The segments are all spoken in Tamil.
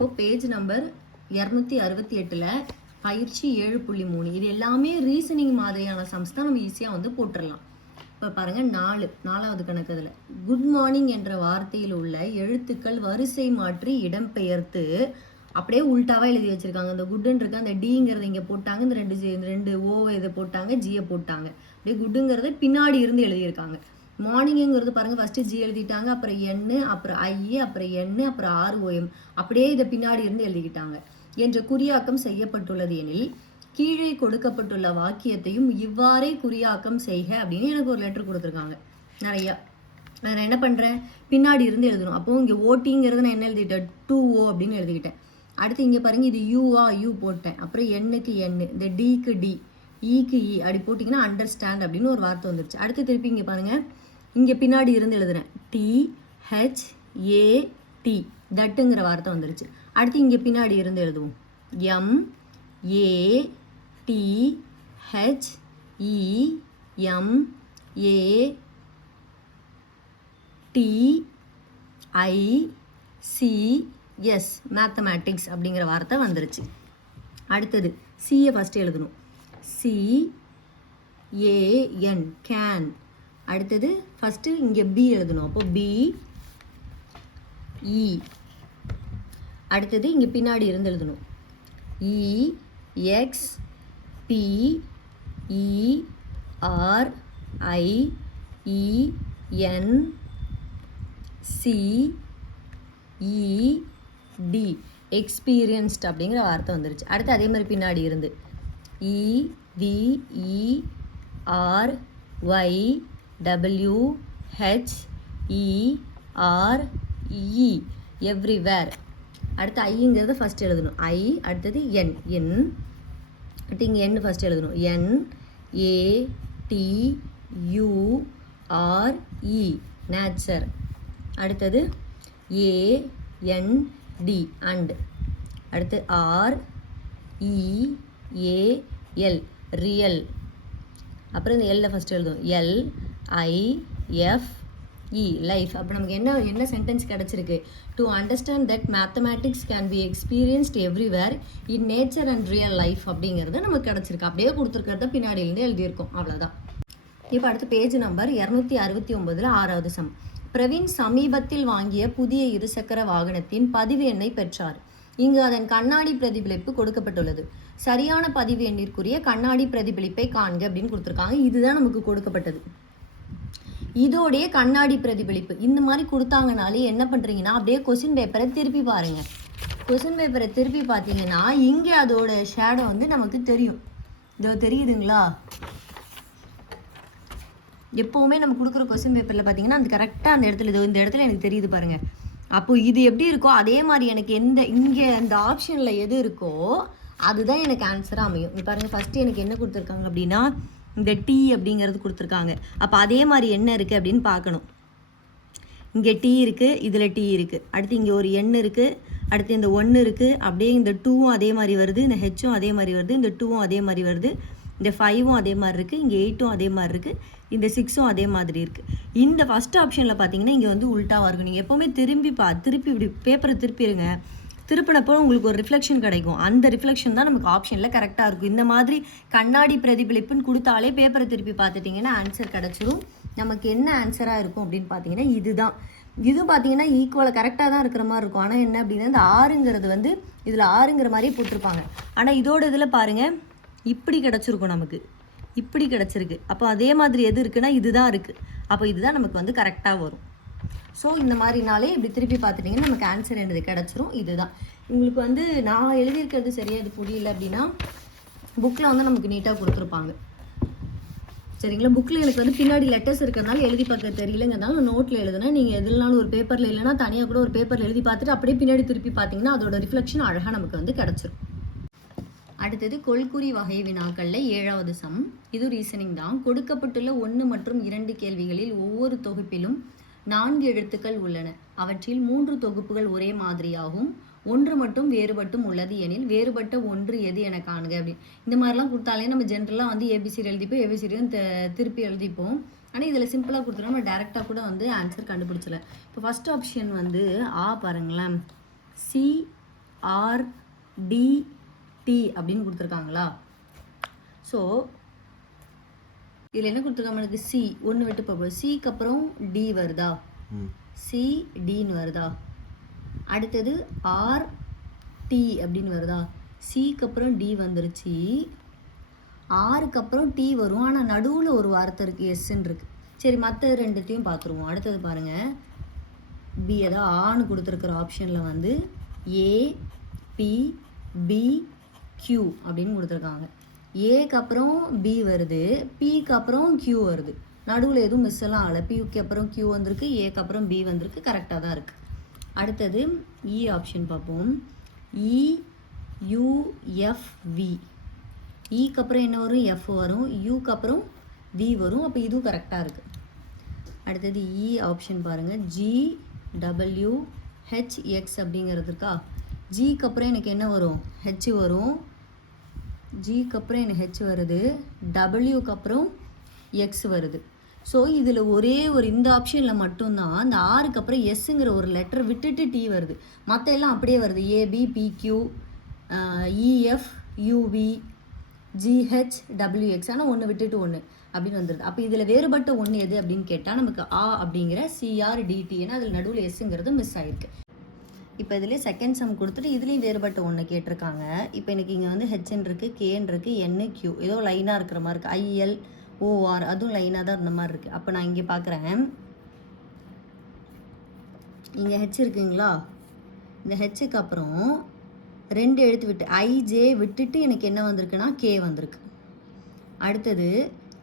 இப்போது பேஜ் நம்பர் இரநூத்தி அறுபத்தி எட்டில் பயிற்சி ஏழு புள்ளி மூணு. இது எல்லாமே ரீசனிங் மாதிரியான சம்ஸ் தான் நம்ம ஈஸியாக வந்து போட்டுடலாம் இப்போ பாருங்கள் நாலு நாலாவது கணக்கு அதில். குட் மார்னிங் என்ற வார்த்தையில் உள்ள எழுத்துக்கள் வரிசை மாற்றி இடம்பெயர்த்து அப்படியே உள்டாவாக எழுதி வச்சுருக்காங்க. இந்த குட்டுன்ருக்கு அந்த டிங்கிறத இங்கே போட்டாங்க. இந்த ரெண்டு ஜி- இந்த ரெண்டு ஓவை இதை போட்டாங்க ஜியை போட்டாங்க. அப்படியே குட்டுங்கிறத பின்னாடி இருந்து எழுதியிருக்காங்க. மார்னிங்கிறது பாருங்க ஃபஸ்ட்டு ஜி எழுதிட்டாங்க அப்புறம் எண்ணு அப்புறம் ஐ அப்புறம் எண்ணு அப்புறம் ஆறு ஓஎம் அப்படியே இதை பின்னாடி இருந்து எழுதிக்கிட்டாங்க. என்ற குறியாக்கம் செய்யப்பட்டுள்ளது எனில் கீழே கொடுக்கப்பட்டுள்ள வாக்கியத்தையும் இவ்வாறே குறியாக்கம் செய்க அப்படின்னு எனக்கு ஒரு லெட்டர் கொடுத்துருக்காங்க. நிறையா. நான் என்ன பண்ணுறேன் பின்னாடி இருந்து எழுதணும். அப்போ இங்கே ஓட்டிங்கிறது நான் என்ன எழுதிட்டேன்? டூ ஓ அப்படின்னு எழுதிக்கிட்டேன். அடுத்து இங்கே பாருங்க இது யூஆ யூ போட்டேன். அப்புறம் எண்ணுக்கு எண்ணு இந்த டிக்கு டி ஈக்கு e இ e, அப்படி போட்டிங்கன்னா அண்டர்ஸ்டாண்ட் அப்படின்னு ஒரு வார்த்தை வந்துருச்சு. அடுத்து திருப்பி இங்கே பாருங்கள் இங்கே பின்னாடி இருந்து எழுதுகிறேன் டி ஹெச் ஏ டி தட்டுங்கிற வார்த்தை வந்துருச்சு. அடுத்து இங்கே பின்னாடி இருந்து எழுதுவோம். M A T H E M A T I C S mathematics அப்படிங்கிற வார்த்தை வந்துருச்சு. அடுத்தது சியை ஃபஸ்ட்டு எழுதணும். சி ஏஎன் கேன் அடுத்தது ஃபஸ்ட்டு இங்கே பி எழுதணும். அப்போ பி இ e. அடுத்தது இங்கே பின்னாடி இருந்து எழுதணும். E X P E R I E N C E D experienced அப்படிங்கிற வார்த்தை வந்துருச்சு. அடுத்து அதே மாதிரி பின்னாடி இருந்து. E V E R Y W H E R E everywhere அடுத்து ஐங்கிறத ஃபஸ்ட் எழுதணும். ஐ அடுத்தது என் என் அடுத்து இங்கே என் ஃபஸ்ட் எழுதணும் N A T U nature அடுத்தது ஏ என் டி அண்ட் அடுத்து R E A L real அப்புறம் இந்த எல்ல ஃபஸ்ட் எழுதும் L I F E life அப்போ நமக்கு என்ன என்ன சென்டென்ஸ் கிடச்சிருக்கு? To understand that mathematics can be experienced everywhere in nature and real life அப்படிங்கிறது நமக்கு கிடச்சிருக்கு. அப்படியே கொடுத்துருக்கிறத பின்னாடியிலேருந்து எழுதியிருக்கோம். அவ்வளோதான் இப்போ அடுத்து பேஜ் நம்பர் இரநூத்தி அறுபத்தி ஒன்பதில் ஆறாவது சம் பிரவீன் சமீபத்தில் வாங்கிய புதிய இருசக்கர வாகனத்தின் பதிவு எண்ணை பெற்றார். இங்கு அதன் கண்ணாடி பிரதிபலிப்பு கொடுக்கப்பட்டுள்ளது. சரியான பதிவு எண்ணிற்குரிய கண்ணாடி பிரதிபலிப்பை காண்க அப்படின்னு கொடுத்துருக்காங்க. இதுதான் நமக்கு கொடுக்கப்பட்டது. இதோடைய கண்ணாடி பிரதிபலிப்பு. இந்த மாதிரி கொடுத்தாங்கனாலே என்ன பண்ணுறீங்கன்னா அப்படியே கொஸ்டின் பேப்பரை திருப்பி பாருங்கள் கொஸ்டின் பேப்பரை திருப்பி பார்த்தீங்கன்னா இங்கே அதோட ஷேடோ வந்து நமக்கு தெரியும். இதோ தெரியுதுங்களா? எப்போவுமே நம்ம கொடுக்குற கொஸ்டின் பேப்பரில் பார்த்தீங்கன்னா அந்த கரெக்டாக அந்த இடத்துல இதோ இந்த இடத்துல எனக்கு தெரியுது பாருங்கள் அப்போ இது எப்படி இருக்கோ அதே மாதிரி எனக்கு எந்த இங்கே அந்த ஆப்ஷனில் எது இருக்கோ அதுதான் எனக்கு ஆன்சராக அமையும். பாருங்கள் ஃபஸ்ட்டு எனக்கு என்ன கொடுத்துருக்காங்க அப்படின்னா இந்த டீ அப்படிங்கிறது கொடுத்துருக்காங்க. அப்போ அதே மாதிரி என்ன இருக்குது அப்படின்னு பார்க்கணும். இங்கே டீ இருக்குது இதில் டி இருக்குது அடுத்து இங்கே ஒரு எண் இருக்குது அடுத்து இந்த ஒன்று இருக்குது அப்படியே இந்த டூவும் அதே மாதிரி வருது இந்த ஹெச்சும் அதே மாதிரி வருது இந்த டூவும் அதே மாதிரி வருது இந்த ஃபைவும் அதே மாதிரி இருக்குது இங்கே எயிட்டும் அதே மாதிரி இருக்குது இந்த சிக்ஸும் அதே மாதிரி இருக்குது இந்த ஃபஸ்ட் ஆப்ஷனில் பார்த்தீங்கன்னா இங்கே வந்து உல்ட்டாவாக இருக்கும். நீங்கள் எப்போவுமே திரும்பி பா திருப்பி இப்படி பேப்பரை திருப்பிடுங்க திருப்பினப்போ உங்களுக்கு ஒரு ரிஃப்ளெக்ஷன் கிடைக்கும். அந்த ரிஃப்ளெக்ஷன் தான் நமக்கு ஆப்ஷனில் கரெக்டாக இருக்கும். இந்த மாதிரி கண்ணாடி பிரதிபலிப்புன்னு கொடுத்தாலே பேப்பரை திருப்பி பார்த்துட்டிங்கன்னா ஆன்சர் கிடச்சிரும். நமக்கு என்ன ஆன்சராக இருக்கும் அப்படின்னு பார்த்தீங்கன்னா இதுதான். இது பார்த்தீங்கன்னா ஈக்குவலாக கரெக்டாக தான் இருக்கிற மாதிரி இருக்கும். ஆனால் என்ன அப்படின்னா இந்த ஆறுங்கிறது வந்து இதில் ஆறுங்கிற மாதிரியே போட்டிருப்பாங்க. ஆனால் இதோட இதில் பாருங்கள் இப்படி கிடச்சிருக்கும் நமக்கு. இப்படி கிடச்சிருக்கு. அப்போ அதே மாதிரி எது இருக்குன்னா இதுதான் இருக்குது அப்போ இதுதான் நமக்கு வந்து கரெக்டாக வரும். ஸோ இந்த மாதிரினாலே இப்படி திருப்பி பார்த்துட்டிங்கன்னா நமக்கு ஆன்சர் என்னது கிடச்சிரும். இதுதான். உங்களுக்கு வந்து நான் எழுதியிருக்கிறது சரியாக இது புரியல அப்படின்னா புக்கில் வந்து நமக்கு நீட்டாக கொடுத்துருப்பாங்க. சரிங்களா? புக்கில் எனக்கு வந்து பின்னாடி லெட்டர்ஸ் இருக்கிறதுனால எழுதி பார்க்க தெரியலங்கிறதுனால நான் நோட்டில் எழுதுனேன். நீங்கள் எதுனாலும் ஒரு பேப்பரில் இல்லைன்னா தனியாக கூட ஒரு பேப்பரில் எழுதி பார்த்துட்டு அப்படியே பின்னாடி திருப்பி பார்த்தீங்கன்னா அதோட ரிஃப்ளெக்ஷன் அழகாக நமக்கு வந்து கிடச்சிரும். அடுத்தது கொள்குறி வகை வினாக்களில் ஏழாவது சம். இது ரீசனிங் தான். கொடுக்கப்பட்டுள்ள ஒன்று மற்றும் இரண்டு கேள்விகளில் ஒவ்வொரு தொகுப்பிலும் நான்கு எழுத்துக்கள் உள்ளன. அவற்றில் மூன்று தொகுப்புகள் ஒரே மாதிரியாகவும் ஒன்று மட்டும் வேறுபட்டும் உள்ளது எனில் வேறுபட்ட ஒன்று எது என காணுங்க அப்படின்னு இந்த மாதிரிலாம் கொடுத்தாலே நம்ம ஜென்ரலாக வந்து ஏபிசிடி எழுதிப்போம் ஏபிசிடியும் திருப்பி எழுதிப்போம். ஆனால் இதில் சிம்பிளாக கொடுத்துட்டா நம்ம டேரெக்டாக கூட வந்து ஆன்சர் கண்டுபிடிச்சல இப்போ ஃபஸ்ட் ஆப்ஷன் வந்து ஆ பாருங்களேன். சி ஆர் டி டி அப்படின்னு கொடுத்துருக்காங்களா? ஸோ இதில் என்ன கொடுத்துருக்காங்க? சி ஒன்று விட்டு போகும் சிக்கு அப்புறம் டி வருதா? சி டின்னு வருதா? அடுத்தது ஆர் டி அப்படின்னு வருதா? சிக்கு அப்புறம் டி வந்துருச்சு. ஆருக்கு அப்புறம் டி வரும். ஆனால் நடுவில் ஒரு வார்த்தை இருக்குது எஸ்ன்னு இருக்கு. சரி மற்ற ரெண்டுத்தையும் பார்த்துருவோம். அடுத்தது பாருங்கள் பி அதாவது ஆன்னு கொடுத்துருக்குற ஆப்ஷனில் வந்து ஏ பி பி கியூ அப்படின்னு கொடுத்துருக்காங்க. ஏக்கு அப்புறம் பி வருது. பிக்கு அப்புறம் கியூ வருது. நடுவில் எதுவும் மிஸ் எல்லாம் ஆகலை. பியூக்கு அப்புறம் கியூ வந்திருக்கு. ஏக்கு அப்புறம் பி வந்திருக்கு. கரெக்டாக தான் இருக்குது அடுத்தது e இ ஆப்ஷன் பார்ப்போம். இ யூஎஃப்வி இக்கு e அப்புறம் என்ன வரும்? எஃப் வரும். யூக்கு அப்புறம் வி வரும். அப்போ இதுவும் கரெக்டாக இருக்குது அடுத்தது இ ஆப்ஷன் பாருங்கள் ஜி டபிள்யூ ஹெச் எக்ஸ் அப்படிங்கிறது இருக்கா ஜிக்கு அப்புறம் எனக்கு என்ன வரும்? ஹெச் வரும். ஜிக்கு அப்புறம் என்ன ஹெச் வருது? டபிள்யூக்கு அப்புறம் எக்ஸ் வருது. ஸோ இதில் ஒரே ஒரு இந்த ஆப்ஷனில் மட்டும்தான் அந்த ஆறுக்கு அப்புறம் எஸ்ஸுங்கிற ஒரு லெட்டர் விட்டுட்டு டி வருது. மற்ற எல்லாம் அப்படியே வருது. A B P Q E F U V G H W X ஆனால் ஒன்று விட்டுட்டு ஒன்று அப்படின்னு வந்துடுது அப்போ இதில் வேறுபட்ட ஒன்று எது அப்படின்னு கேட்டால் நமக்கு ஆ அப்படிங்கிற சிஆர் டிடி ஏன்னா அதில் நடுவில் எஸ்ஸுங்கிறது மிஸ் ஆகிருக்கு இப்போ இதுலேயே செகண்ட் சம் கொடுத்துட்டு இதுலேயும் வேறுபட்ட ஒன்று கேட்டிருக்காங்க. இப்போ எனக்கு இங்கே வந்து ஹெச்என் இருக்குது கேன் இருக்குது என்ன கியூ ஏதோ லைனாக இருக்கிற மாதிரி இருக்குது ஐஎல் ஓஆர் அதுவும் லைனாக தான் இருந்த மாதிரி இருக்குது அப்போ நான் இங்கே பார்க்குறேன் இங்கே ஹெச் இருக்குங்களா? இந்த ஹெச்சுக்கு அப்புறம் ரெண்டு எழுத்து விட்டு ஐஜே விட்டுட்டு எனக்கு என்ன வந்திருக்குன்னா கே வந்திருக்கு. அடுத்தது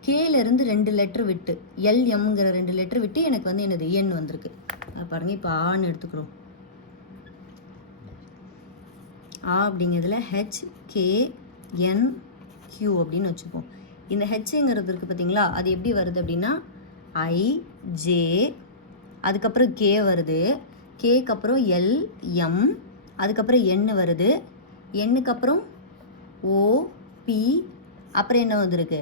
கேலேருந்து ரெண்டு லெட்ரு விட்டு எல்எம்ங்கிற ரெண்டு லெட்ரு விட்டு எனக்கு வந்து என்னது என் வந்திருக்கு. அது பாருங்க இப்போ ஆன்னு எடுத்துக்கிறோம். ஆ அப்படிங்கிறதுல ஹெச் கே என் கியூ அப்படின்னு வச்சுப்போம். இந்த ஹெச்ங்கிறது இருக்குது பார்த்தீங்களா? அது எப்படி வருது அப்படின்னா ஐ ஜே அதுக்கப்புறம் கே வருது. கேக்கு அப்புறம் எல் எம் அதுக்கப்புறம் என் வருது. எண்ணுக்கு அப்புறம் ஓ பி அப்புறம் என்ன வந்திருக்கு?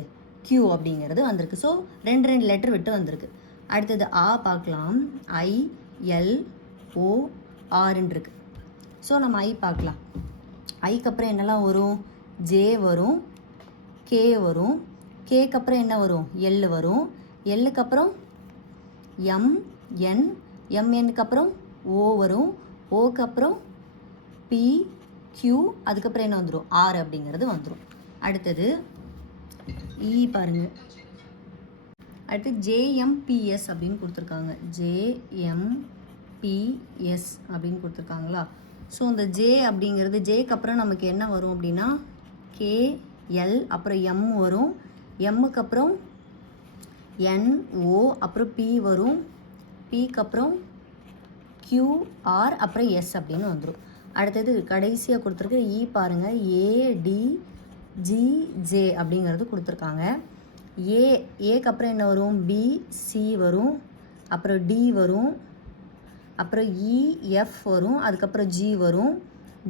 கியூ அப்படிங்கிறது வந்திருக்கு. ஸோ ரெண்டு ரெண்டு லெட்டர் விட்டு வந்திருக்கு. அடுத்தது ஆ பார்க்கலாம். ஐ எல் ஓ ஆறுன்னு இருக்கு. ஸோ நம்ம ஐ பார்க்கலாம். ஐக்கு அப்புறம் என்னெல்லாம் வரும்? ஜே வரும் கே வரும் கேக்கு அப்புறம் என்ன வரும்? எல் வரும். எல்லுக்கு அப்புறம் எம் என் எம்என்னுக்கு அப்புறம் ஓ வரும். ஓக்கு அப்புறம் பி கியூ அதுக்கப்புறம் என்ன வந்துடும் ஆர் அப்படிங்கிறது வந்துடும் அடுத்தது e இ பாருங்கள் அடுத்து ஜேஎம்பிஎஸ் அப்படின்னு கொடுத்துருக்காங்க. ஜேஎம்பிஎஸ் அப்படின்னு கொடுத்துருக்காங்களா? ஸோ இந்த ஜே அப்படிங்கிறது ஜேக்கு அப்புறம் நமக்கு என்ன வரும் அப்படின்னா கே எல் அப்புறம் எம் வரும். எம்முக்கு அப்புறம் என் ஓ அப்புறம் பி வரும். பிக்கு அப்புறம் கியூஆர் அப்புறம் எஸ் அப்படின்னு வந்துடும் அடுத்தது கடைசியாக கொடுத்துருக்க இ e பாருங்கள் ஏடி ஜிஜே அப்படிங்கிறது கொடுத்துருக்காங்க. ஏ ஏக்கு அப்புறம் என்ன வரும்? பி சி வரும். அப்புறம் டி வரும். அப்புறம் e, இஎஃப் வரும் அதுக்கப்புறம் ஜி வரும்.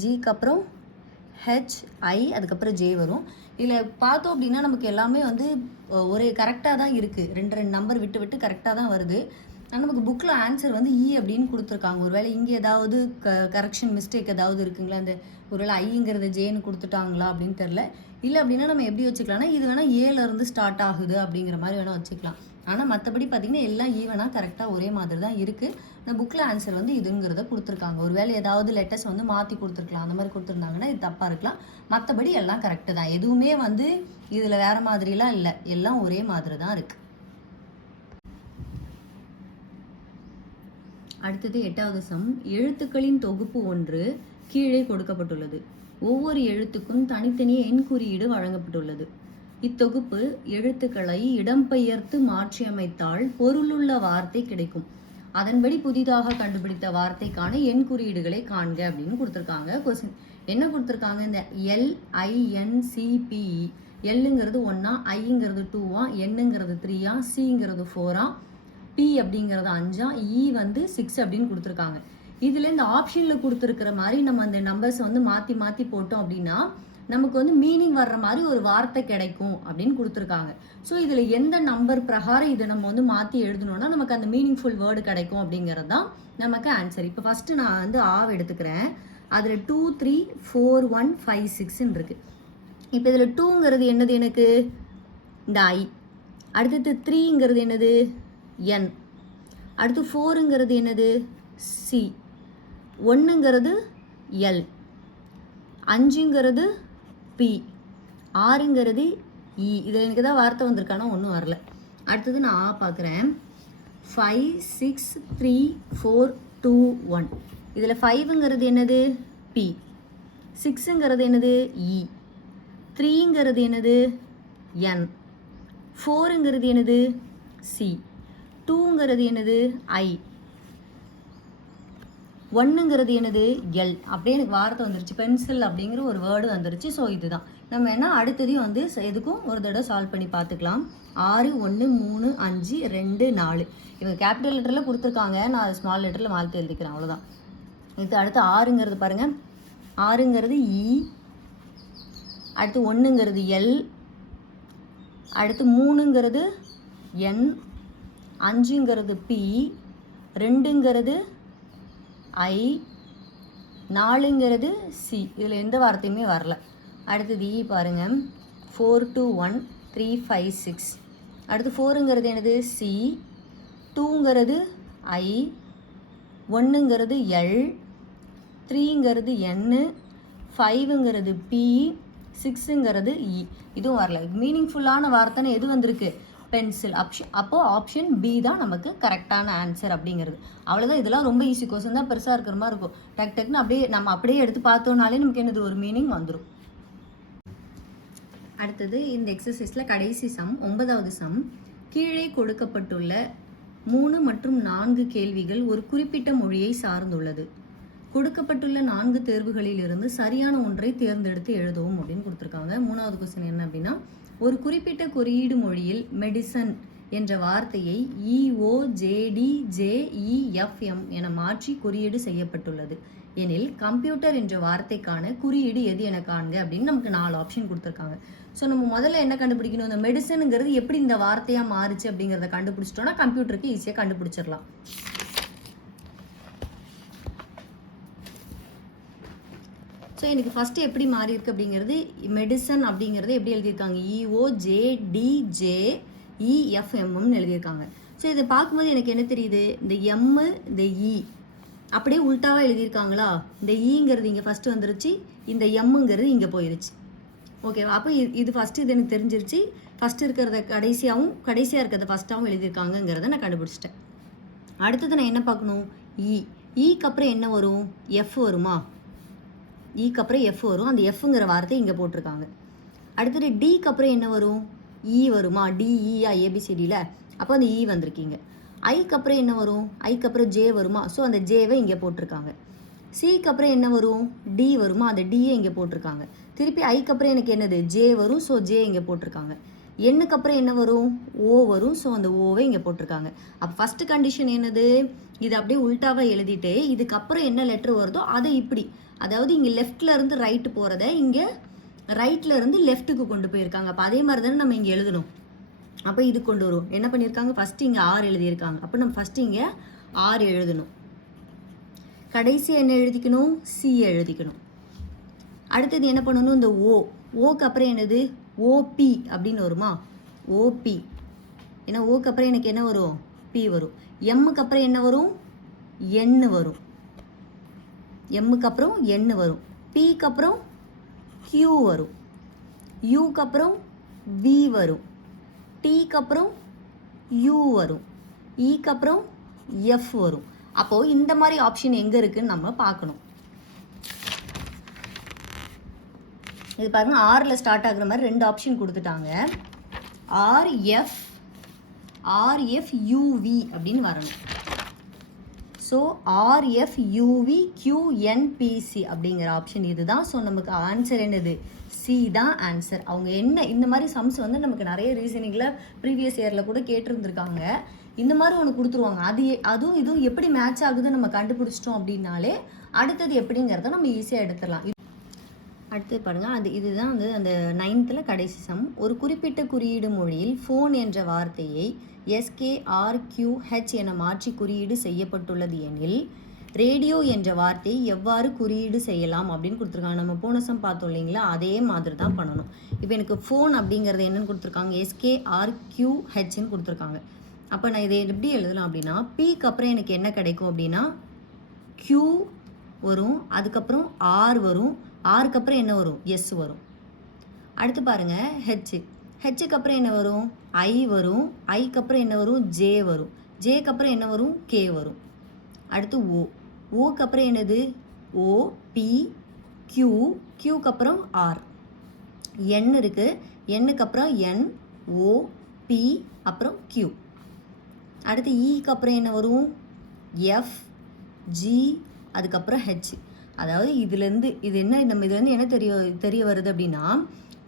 ஜிக்கு அப்புறம் ஹெச் ஐ அதுக்கப்புறம் ஜே வரும். இதில் பார்த்தோம் அப்படின்னா நமக்கு எல்லாமே வந்து ஒரே கரெக்டாக தான் இருக்குது ரெண்டு ரெண்டு நம்பர் விட்டு விட்டு கரெக்டாக தான் வருது. நமக்கு புக்கில் ஆன்சர் வந்து இ அப்படின்னு கொடுத்துருக்காங்க. ஒருவேளை இங்கே ஏதாவது க கரெக்ஷன் மிஸ்டேக் ஏதாவது இருக்குங்களா? இந்த ஒருவேளை ஐங்கிறத ஜேன்னு கொடுத்துட்டாங்களா அப்படின்னு தெரில இல்லை அப்படின்னா நம்ம எப்படி வச்சுக்கலாம்னா இது வேணால் ஏலேருந்து ஸ்டார்ட் ஆகுது அப்படிங்கிற மாதிரி வேணால் வச்சுக்கலாம். ஆனால் மற்றபடி பார்த்திங்கன்னா எல்லாம் e ஈவனாக கரெக்டாக ஒரே மாதிரி தான் இருக்குது இந்த புக்கில் ஆன்சர் வந்து இதுங்கிறத கொடுத்துருக்காங்க. ஒருவேளை ஏதாவது லெட்டர்ஸ் வந்து மாற்றி கொடுத்துருக்கலாம். அந்த மாதிரி கொடுத்துருந்தாங்கன்னா இது தப்பாக இருக்கலாம். மற்றபடி எல்லாம் கரெக்டு தான். எதுவுமே வந்து இதில் வேறு மாதிரிலாம் இல்லை. எல்லாம் ஒரே மாதிரி தான் இருக்குது அடுத்தது எட்டாவது சம் எழுத்துக்களின் தொகுப்பு ஒன்று கீழே கொடுக்கப்பட்டுள்ளது. ஒவ்வொரு எழுத்துக்கும் தனித்தனியே எண் குறியீடு வழங்கப்பட்டுள்ளது. இத்தொகுப்பு எழுத்துக்களை இடம்பெயர்த்து மாற்றியமைத்தால் பொருளுள்ள வார்த்தை கிடைக்கும். அதன்படி புதிதாக கண்டுபிடித்த வார்த்தைக்கான எண் குறியீடுகளை காண்க அப்படின்னு கொடுத்துருக்காங்க. கொஸ்டின் என்ன கொடுத்துருக்காங்க? இந்த எல்ஐஎன்சிபிஇ எல்லுங்கிறது e. ஒன்றா ஐங்கிறது டூவா என்னுங்கிறது த்ரீயா சிங்கிறது ஃபோரா பி அப்படிங்கிறது அஞ்சா இ வந்து சிக்ஸ் அப்படின்னு கொடுத்துருக்காங்க. இதில் இந்த ஆப்ஷனில் கொடுத்துருக்கிற மாதிரி நம்ம அந்த நம்பர்ஸ் வந்து மாற்றி மாற்றி போட்டோம் அப்படின்னா நமக்கு வந்து மீனிங் வர்ற மாதிரி ஒரு வார்த்தை கிடைக்கும் அப்படின்னு கொடுத்துருக்காங்க. ஸோ இதில் எந்த நம்பர் பிரகாரம் இதை நம்ம வந்து மாற்றி எழுதணும்னா நமக்கு அந்த மீனிங்ஃபுல் வேர்டு கிடைக்கும் அப்படிங்கிறது தான் நமக்கு ஆன்சர் இப்போ ஃபஸ்ட்டு நான் வந்து ஆவ் எடுத்துக்கிறேன். அதில் two three four one five சிக்ஸ்ன்னு இருக்குது இப்போ இதில் டூங்கிறது என்னது எனக்கு? இந்த ஐ அடுத்தது த்ரீங்கிறது என்னது? என் அடுத்து ஃபோருங்கிறது என்னது? சி ஒன்றுங்கிறது எல் அஞ்சுங்கிறது பி ஆறுங்கிறது e. இ இதில் எனக்கு தான் வார்த்தை வந்திருக்கானா ஒன்றும் வரல. அடுத்தது நான் ஆ பார்க்குறேன். Five six three four two one இதில் ஃபைவுங்கிறது என்னது? பி சிக்ஸுங்கிறது என்னது? E. இ த்ரீங்கிறது என்னது? என் ஃபோருங்கிறது என்னது? சி டூங்கிறது என்னது? ஐ ஒன்றுங்கிறது என்னது? எல் அப்படியே எனக்கு வார்த்தை வந்துருச்சு. பென்சில் அப்படிங்கிற ஒரு வேர்டு வந்துருச்சு. ஸோ இதுதான். நம்ம என்ன அடுத்ததையும் வந்து எதுக்கும் ஒரு தடவை சால்வ் பண்ணி பார்த்துக்கலாம். ஆறு ஒன்று மூணு அஞ்சு ரெண்டு நாலு. இவங்க கேபிட்டல் லெட்டரில் கொடுத்துருக்காங்க. நான் அது ஸ்மால் லெட்டரில் மாற்றி எழுதிக்கிறேன். அவ்வளோதான் இது அடுத்து ஆறுங்கிறது பாருங்கள் ஆறுங்கிறது இ அடுத்து ஒன்றுங்கிறது எல் அடுத்து மூணுங்கிறது என் அஞ்சுங்கிறது பி ரெண்டுங்கிறது ஐ நாலுங்கிறது சி இதில் எந்த வார்த்தையுமே வரல. அடுத்தது இ பாருங்கள் four two one three five six அடுத்து ஃபோருங்கிறது என்னது? சி டூங்கிறது ஐ ஒன்றுங்கிறது எல் த்ரீங்கிறது என்னு ஃபைவுங்கிறது பி சிக்ஸுங்கிறது இ e. இதுவும் வரல. மீனிங்ஃபுல்லான வார்த்தைன்னு எது வந்திருக்கு? பென்சில் ஆப்ஷன் அப்போது ஆப்ஷன் பி தான் நமக்கு கரெக்டான ஆன்சர் அப்படிங்கிறது. அவ்வளோதான் இதெல்லாம் ரொம்ப ஈஸி கொஸ்டின் தான். பெருசாக இருக்கிற மாதிரி இருக்கும். டக் டக்குன்னு அப்படியே நம்ம அப்படியே எடுத்து பார்த்தோம்னாலே நமக்கு என்னது? ஒரு மீனிங் வந்துடும் அடுத்தது இந்த எக்ஸசைஸில் கடைசி சம் ஒன்பதாவது சம் கீழே கொடுக்கப்பட்டுள்ள மூணு மற்றும் நான்கு கேள்விகள் ஒரு குறிப்பிட்ட மொழியை சார்ந்துள்ளது. கொடுக்கப்பட்டுள்ள நான்கு தேர்வுகளில் இருந்து சரியான ஒன்றை தேர்ந்தெடுத்து எழுதவும் அப்படின்னு கொடுத்துருக்காங்க. மூணாவது கொஸ்டின் என்ன அப்படின்னா ஒரு குறிப்பிட்ட குறியீடு மொழியில் மெடிசன் என்ற வார்த்தையை இஓஜேடிஜேஇஎஃப்எம் இஓ ஜேடி ஜேஇஎஃப்எம் என மாற்றி குறியீடு செய்யப்பட்டுள்ளது. எனில் கம்ப்யூட்டர் என்ற வார்த்தைக்கான குறியீடு எது என காண்க அப்படின்னு நமக்கு நாலு ஆப்ஷன் கொடுத்துருக்காங்க. ஸோ நம்ம முதல்ல என்ன கண்டுபிடிக்கணும்? இந்த மெடிசனுங்கிறது எப்படி இந்த வார்த்தையாக மாறுச்சு அப்படிங்கிறத கண்டுபிடிச்சிட்டோன்னா கம்ப்யூட்டருக்கு ஈஸியாக கண்டுபிடிச்சிடலாம். ஸோ எனக்கு ஃபஸ்ட்டு எப்படி மாறி இருக்கு அப்படிங்கிறது மெடிசன் அப்படிங்கிறது எப்படி எழுதியிருக்காங்க? இஓஜேடிஜேஇஎஃப்எம்னு இஓ ஜே எழுதியிருக்காங்க. ஸோ இதை பார்க்கும்போது எனக்கு என்ன தெரியுது? இந்த எம்மு இந்த இ அப்படியே உல்ட்டாவாக எழுதியிருக்காங்களா? இந்த e ஈங்கிறது இங்கே ஃபஸ்ட்டு வந்துருச்சு இந்த எம்முங்கிறது இங்கே போயிருச்சு. ஓகேவா அப்போ இது இது ஃபஸ்ட்டு இது எனக்கு தெரிஞ்சிருச்சு. ஃபஸ்ட்டு இருக்கிறத கடைசியாகவும் கடைசியாக இருக்கிறத ஃபஸ்ட்டாகவும் எழுதியிருக்காங்கங்கிறத நான் கண்டுபிடிச்சிட்டேன். அடுத்தது நான் என்ன பார்க்கணும்? E. இ ஈக்கு அப்புறம் என்ன வரும்? எஃப் வருமா? ஈக்கு அப்புறம் எஃப் வரும். அந்த எஃப்ங்கிற வார்த்தை இங்கே போட்டிருக்காங்க. அடுத்தது டிக்கு அப்புறம் என்ன வரும்? இ வருமா? டிஇஆ ஏபிசிடியில் e, அப்போ அந்த இ வந்திருக்கீங்க. ஐக்கு அப்புறம் என்ன வரும்? ஐக்கு அப்புறம் ஜே வருமா? ஸோ அந்த ஜேவை இங்கே போட்டிருக்காங்க. சிக்கு அப்புறம் என்ன வரும்? டி வருமா? அந்த டியை இங்கே போட்டிருக்காங்க. திருப்பி ஐக்கு அப்புறம் எனக்கு என்னது? ஜே வரும். ஸோ ஜே இங்கே போட்டிருக்காங்க. எண்ணுக்கு அப்புறம் என்ன வரும்? ஓ வரும். ஸோ அந்த ஓவை இங்கே போட்டிருக்காங்க. அப்போ ஃபஸ்ட்டு கண்டிஷன் என்னது? இது அப்படியே உல்ட்டாவாக எழுதிட்டு இதுக்கப்புறம் என்ன லெட்ரு வருதோ அதை இப்படி. அதாவது இங்கே லெஃப்ட்ல இருந்து ரைட்டு போகிறத இங்கே ரைட்ல இருந்து லெஃப்ட்டுக்கு கொண்டு போயிருக்காங்க. அப்போ அதே மாதிரி தானே நம்ம இங்கே எழுதணும். அப்போ இது கொண்டு வரும் என்ன பண்ணியிருக்காங்க? ஃபஸ்ட்டு இங்கே ஆறு எழுதியிருக்காங்க. அப்போ நம்ம ஃபஸ்ட்டு இங்கே ஆறு எழுதணும். கடைசியாக என்ன எழுதிக்கணும்? சி எழுதிக்கணும். அடுத்தது என்ன பண்ணணும்? இந்த ஓ ஓக்கு அப்புறம் என்னது? ஓபி அப்படின்னு வருமா? ஓபி ஏன்னா ஓக்கு அப்புறம் எனக்கு என்ன வரும்? பி வரும். எம்முக்கு அப்புறம் என்ன வரும்? என்னு வரும். எம்முக்கு அப்புறம் என்னு வரும். பிக்கு அப்புறம் கியூ வரும். யூக்கு அப்புறம் வி வரும். டீக்கு அப்புறம் யூ வரும். E ஈக்கு அப்புறம் எஃப் வரும். அப்போது இந்த மாதிரி ஆப்ஷன் எங்கே இருக்குன்னு நம்ம பார்க்கணும். இது பாருங்கள் ஆறில் ஸ்டார்ட் ஆகுற மாதிரி ரெண்டு ஆப்ஷன் கொடுத்துட்டாங்க. ஆர்எஃப் ஆர்எஃப் யூவி அப்படின்னு வரணும். ஸோ ஆர்எஃப் யூவி கியூஎன்பிசி அப்படிங்கிற ஆப்ஷன் இதுதான். ஸோ நமக்கு ஆன்சர் என்னது? சி தான் ஆன்சர் அவங்க என்ன இந்த மாதிரி சம்ஸ் வந்து நமக்கு நிறைய ரீசனிங்கில் ப்ரீவியஸ் இயரில் கூட கேட்டிருந்துருக்காங்க. இந்த மாதிரி ஒன்று கொடுத்துருவாங்க. அது அதுவும் இதுவும் எப்படி மேட்ச் ஆகுதுன்னு நம்ம கண்டுபிடிச்சிட்டோம் அப்படின்னாலே அடுத்தது எப்படிங்கிறத நம்ம ஈஸியாக எடுத்துடலாம். அடுத்து பாருங்க. அது இதுதான் வந்து அந்த நைன்த்தில் கடைசி சம் ஒரு குறிப்பிட்ட குறியீடு மொழியில் ஃபோன் என்ற வார்த்தையை எஸ்கேஆர்கியூஹெச் என மாற்றி குறியீடு செய்யப்பட்டுள்ளது எனில் ரேடியோ என்ற வார்த்தையை எவ்வாறு குறியீடு செய்யலாம் அப்படின்னு கொடுத்துருக்காங்க. நம்ம போனசம் பார்த்தோம் இல்லைங்களா? அதே மாதிரி தான் பண்ணணும். இப்போ எனக்கு ஃபோன் அப்படிங்கிறது என்னன்னு கொடுத்துருக்காங்க. எஸ்கே ஆர் ஹெச்னு கொடுத்துருக்காங்க. அப்போ நான் இதை எப்படி எழுதலாம் அப்படின்னா பிக்கு அப்புறம் எனக்கு என்ன கிடைக்கும் அப்படின்னா க்யூ வரும் அதுக்கப்புறம் ஆர் வரும் ஆறுக்கு அப்புறம் என்ன வரும்? எஸ் வரும். அடுத்து பாருங்கள் ஹெச் ஹெச்சுக்கு அப்புறம் என்ன வரும்? ஐ வரும். ஐக்கு அப்புறம் என்ன வரும்? ஜே வரும். ஜேக்கு அப்புறம் என்ன வரும்? கே வரும். அடுத்து ஓ ஓக்கு அப்புறம் என்னது? ஓ பி கியூ கியூக்கு அப்புறம் ஆர் என் இருக்குது எண்ணுக்கு அப்புறம் என் ஓ பி அப்புறம் கியூ அடுத்து e ஈக்கு அப்புறம் என்ன வரும்? எஃப் ஜி அதுக்கப்புறம் ஹெச் அதாவது இதுலேருந்து இது என்ன நம்ம இதுலேருந்து என்ன தெரிய தெரிய வருது அப்படின்னா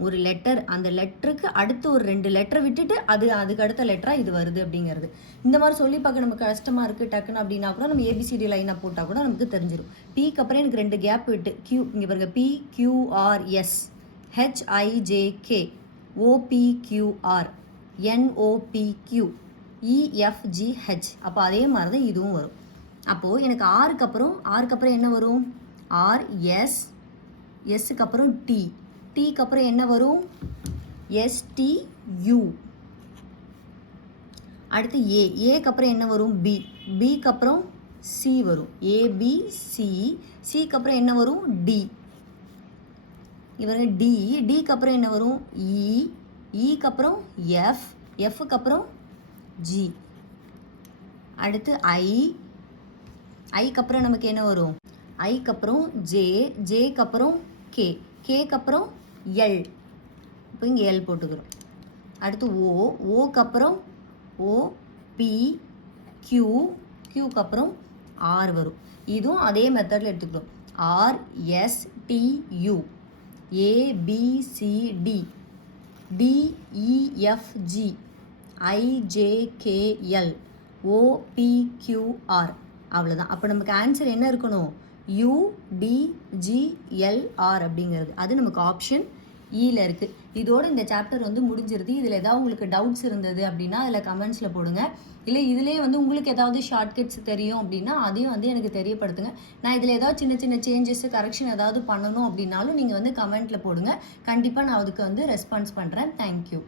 ஒரு லெட்டர் அந்த லெட்டருக்கு அடுத்து ஒரு ரெண்டு லெட்டர் விட்டுட்டு அது அதுக்கு அடுத்த லெட்டராக இது வருது அப்படிங்கிறது. இந்த மாதிரி சொல்லி பார்க்க நமக்கு கஷ்டமாக இருக்குது டக்குன்னு அப்படின்னா கூட நம்ம ஏபிசிடி லைனாக போட்டால் கூட நமக்கு தெரிஞ்சிடும் பிக்கு அப்புறம் எனக்கு ரெண்டு கேப் விட்டு கியூ இங்கே பாருங்க P Q R S H I J K O P Q R N O P Q E F G H அப்போ அதே மாதிரி தான் இதுவும் வரும். அப்போது எனக்கு ஆறுக்கு அப்புறம் ஆறுக்கு அப்புறம் என்ன வரும்? ஆர் எஸ் எஸ்ஸுக்கு அப்புறம் டி டீக்கு அப்புறம் என்ன வரும்? எஸ்டியூ அடுத்து ஏ ஏக்கு அப்புறம் என்ன வரும்? பி பிக்கு அப்புறம் சி வரும். ஏபிசி சிக்கு அப்புறம் என்ன வரும்? டி இவங்க டி டிக்கு அப்புறம் என்ன வரும்? E. E இ இக்கு அப்புறம் எஃப் எஃப்க்கு அப்புறம் ஜி அடுத்து ஐ ஐக்கு அப்புறம் நமக்கு என்ன வரும்? ஐக்கு அப்புறம் ஜே ஜேக்கு அப்புறம் கே கேக்கு அப்புறம் எல் இப்போ இங்கே எல் போட்டுக்கிறோம். அடுத்து ஓ ஓக்கு அப்புறம் ஓ பி கியூ கியூக்கு அப்புறம் ஆர் வரும். இதுவும் அதே மெத்தடில் எடுத்துக்கிறோம் R S T U A B C D D E F G I J K L O P Q R e, அவ்வளோதான் அப்போ நமக்கு ஆன்சர் என்ன இருக்கணும்? யூடிஜிஎல்ஆர் அப்படிங்கிறது. அது நமக்கு ஆப்ஷன் ஈல e இருக்குது இதோட இந்த சாப்டர் வந்து முடிஞ்சிருது. இதில் ஏதாவது உங்களுக்கு டவுட்ஸ் இருந்தது அப்படின்னா அதில் கமெண்ட்ஸில் போடுங்க. இல்லை இதிலே வந்து உங்களுக்கு ஏதாவது ஷார்ட்கட்ஸ் தெரியும் அப்படின்னா அதையும் வந்து எனக்கு தெரியப்படுத்துங்க. நான் இதில் ஏதாவது சின்ன சின்ன சேஞ்சஸ் கரெக்ஷன் ஏதாவது பண்ணணும் அப்படின்னாலும் நீங்கள் வந்து கமெண்ட்டில் போடுங்க. கண்டிப்பாக நான் அதுக்கு வந்து ரெஸ்பான்ஸ் பண்ணுறேன் தேங்க்யூ